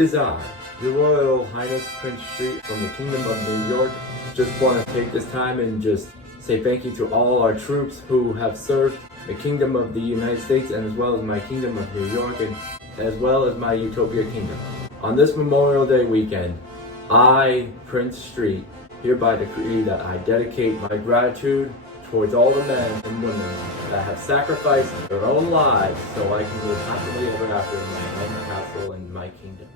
is I, Your Royal Highness Prince Street from the Kingdom of New York. Just want to take this time and just say thank you to all our troops who have served the Kingdom of the United States and as well as my Kingdom of New York and as well as my Utopia Kingdom. On this Memorial Day weekend, I, Prince Street, hereby decree that I dedicate my gratitude towards all the men and women that have sacrificed their own lives so I can live happily ever after in my own castle and my kingdom.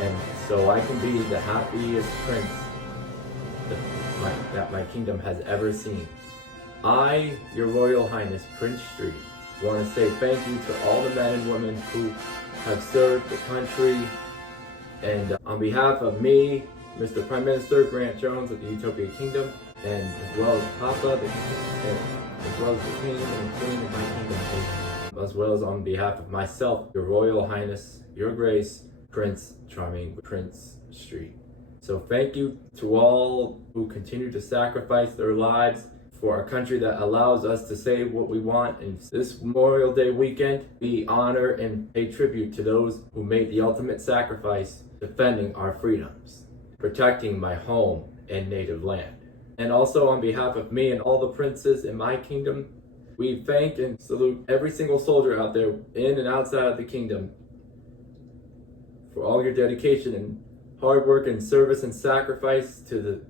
And so I can be the happiest prince that my kingdom has ever seen. I, Your Royal Highness Prince Street, want to say thank you to all the men and women who have served the country. And on behalf of me, Mr. Prime Minister Grant Jones of the Utopia Kingdom, and as well as Papa, as well as the King and Queen of my kingdom, as well as on behalf of myself, Your Royal Highness, Your Grace, Prince Charming Prince Street. So thank you to all who continue to sacrifice their lives for a country that allows us to say what we want. And this Memorial Day weekend, we honor and pay tribute to those who made the ultimate sacrifice defending our freedoms, protecting my home and native land. And also on behalf of me and all the princes in my kingdom, we thank and salute every single soldier out there in and outside of the kingdom for all your dedication and hard work and service and sacrifice to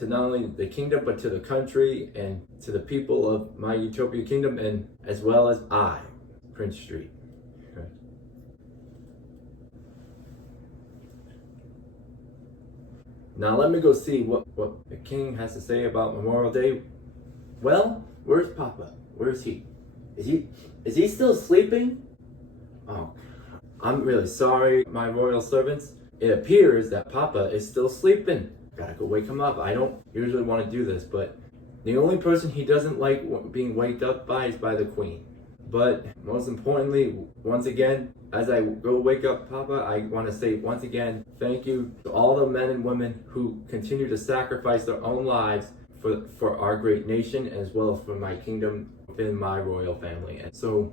not only the kingdom but to the country and to the people of my Utopia Kingdom, and as well as I, Prince Street. Now let me go see what the king has to say about Memorial Day. Well, where's Papa? Where's he? Is he still sleeping? Oh, I'm really sorry, my royal servants. It appears that Papa is still sleeping. Gotta go wake him up. I don't usually want to do this, but the only person he doesn't like being waked up by is by the Queen. But most importantly, once again, as I go wake up Papa, I want to say once again, thank you to all the men and women who continue to sacrifice their own lives for our great nation, as well as for my kingdom within my royal family. And so,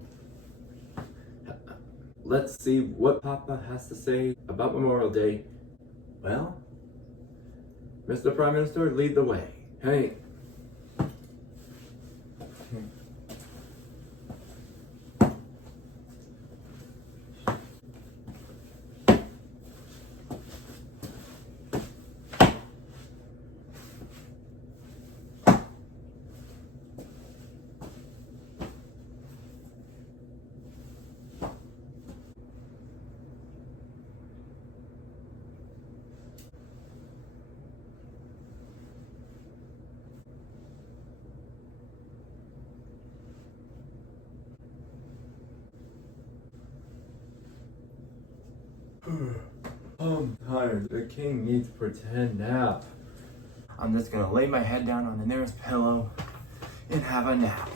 let's see what Papa has to say about Memorial Day. Well, Mr. Prime Minister, lead the way. Hey. I'm tired. The king needs to pretend nap. I'm just gonna lay my head down on the nearest pillow and have a nap.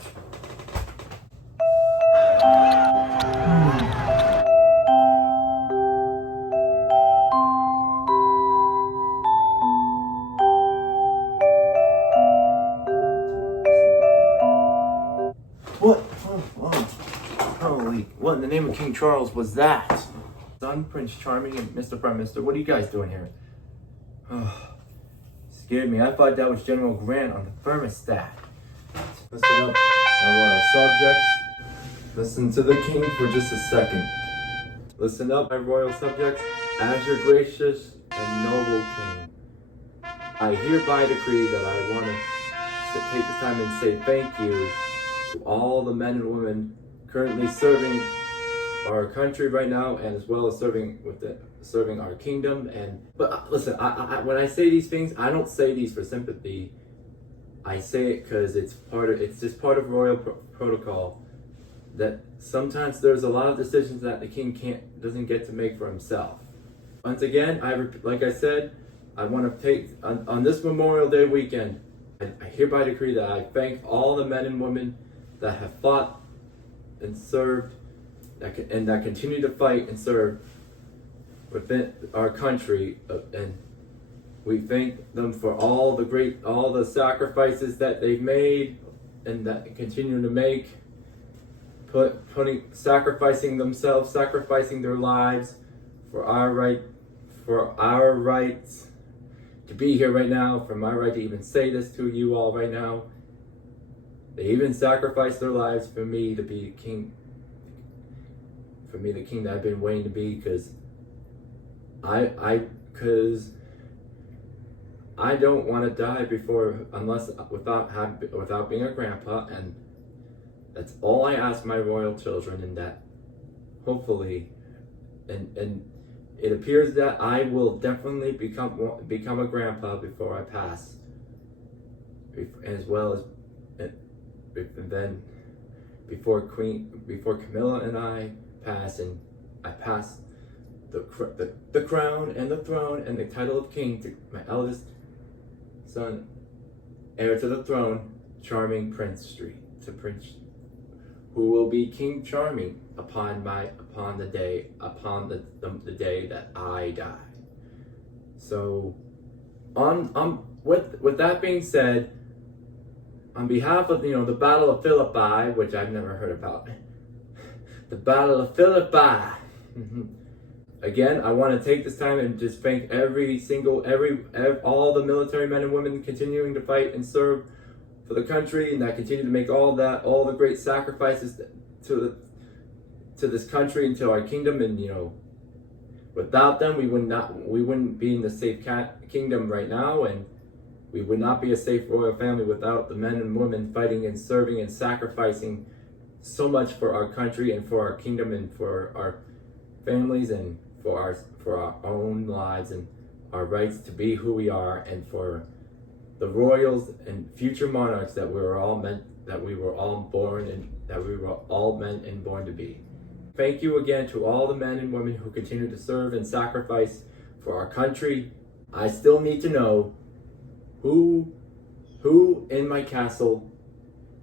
What? Holy, what in the name of King Charles was that? Son, Prince Charming, and Mr. Prime Minister, what are you guys doing here? Oh, scared me. I thought that was General Grant on the thermostat. Listen up, my royal subjects. Listen to the king for just a second. Listen up, my royal subjects. As your gracious and noble king, I hereby decree that I want to take this time and say thank you to all the men and women currently serving our country right now, and as well as serving our kingdom. But listen, I when I say these things, I don't say these for sympathy. I say it because it's just part of royal protocol that sometimes there's a lot of decisions that the king doesn't get to make for himself. Once again, like I said, I want to take on this Memorial Day weekend. I hereby decree that I thank all the men and women that have fought and served, and that continue to fight and serve within our country, and we thank them for all the sacrifices that they've made and that continue to make, sacrificing themselves, sacrificing their lives for our right for our rights to be here right now, for my right to even say this to you all right now. They even sacrificed their lives for me to be king. For me, the king that I've been waiting to be, because I don't want to die without being a grandpa, and that's all I ask my royal children. And that hopefully, and it appears that I will definitely become a grandpa before I pass, as well as, and then before Camilla and I pass, and I pass the crown and the throne and the title of king to my eldest son, heir to the throne, Charming Prince Street, who will be King Charming upon the day that I die. So, with that being said, on behalf of the Battle of Philippi, which I've never heard about, the Battle of Philippi. Again, I want to take this time and just thank all the military men and women continuing to fight and serve for the country, and that continue to make all the great sacrifices to this country and to our kingdom. And without them, we wouldn't be in the safe kingdom right now, and we would not be a safe royal family without the men and women fighting and serving and sacrificing so much for our country and for our kingdom and for our families and for our own lives and our rights to be who we are, and for the royals and future monarchs that we were all meant and born to be. Thank you again to all the men and women who continue to serve and sacrifice for our country. I still need to know who in my castle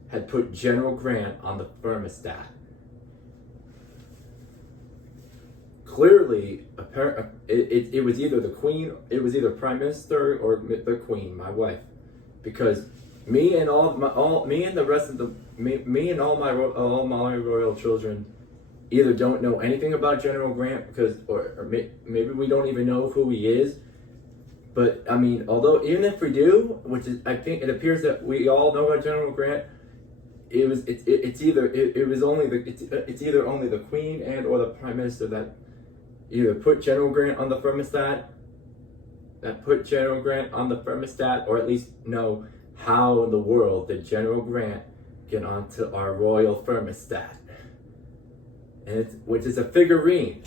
had put General Grant on the thermostat. Clearly, it was either the Queen, it was either Prime Minister or the Queen, my wife, because me and all my royal children either don't know anything about General Grant or maybe we don't even know who he is. But I mean, although even if we do, I think it appears that we all know about General Grant, it's either only the Queen and or the Prime Minister that either put General Grant on the thermostat, or at least know how in the world did General Grant get onto our royal thermostat, and which is a figurine.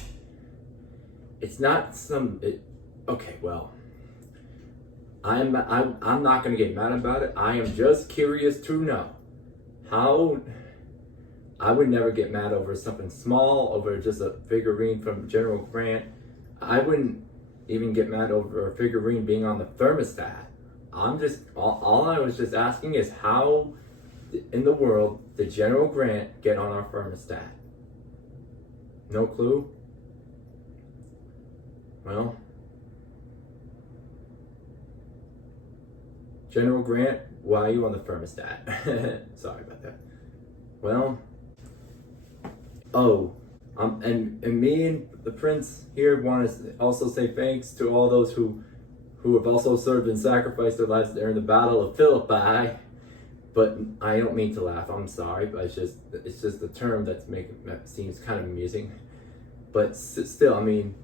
It's not some. Okay, well, I'm not going to get mad about it. I am just curious to know how. I would never get mad over something small, over just a figurine from General Grant. I wouldn't even get mad over a figurine being on the thermostat. All I was just asking is, how in the world did General Grant get on our thermostat? No clue? Well, General Grant, why are you on the thermostat? Sorry about that. Well, and me and the prince here want to also say thanks to all those who have also served and sacrificed their lives during the Battle of Philippi. But I don't mean to laugh. I'm sorry, but it's just the term that seems kind of amusing. But still, I mean,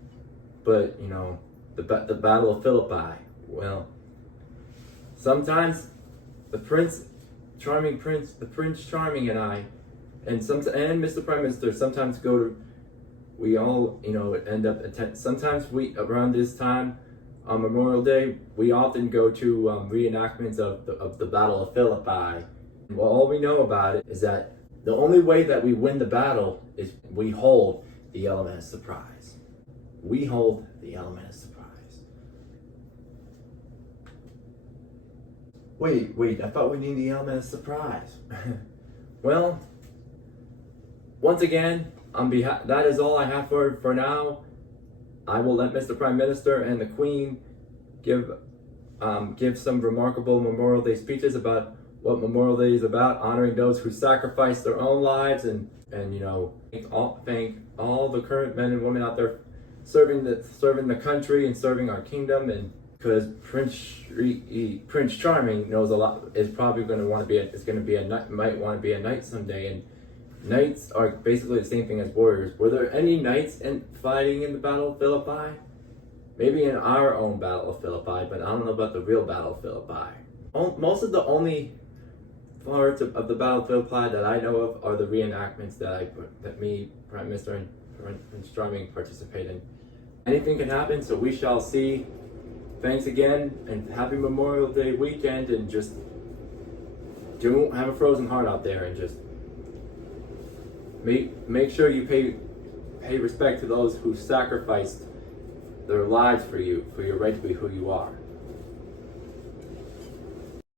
the Battle of Philippi. Well, sometimes the Prince Charming and I, and Mr. Prime Minister sometimes we all end up sometimes around this time on Memorial Day, we often go to reenactments of the Battle of Philippi. Well, all we know about it is that the only way that we win the battle is we hold the element of surprise. We hold the element of surprise. Wait, I thought we needed the element of surprise. Well, once again, that is all I have for now. I will let Mr. Prime Minister and the Queen give some remarkable Memorial Day speeches about what Memorial Day is about, honoring those who sacrificed their own lives, and thank all the current men and women out there serving the country and serving our kingdom, and because Prince Charming knows a lot, is probably going to want to be might want to be a knight someday, and knights are basically the same thing as warriors. Were there any knights fighting in the Battle of Philippi? Maybe in our own Battle of Philippi, but I don't know about the real Battle of Philippi. Most of the only parts of the Battle of Philippi that I know of are the reenactments that me, Prime Minister, and Prince Charming participate in. Anything can happen, so we shall see. Thanks again, and happy Memorial Day weekend, and just don't have a frozen heart out there, and just make sure you pay respect to those who sacrificed their lives for you, for your right to be who you are.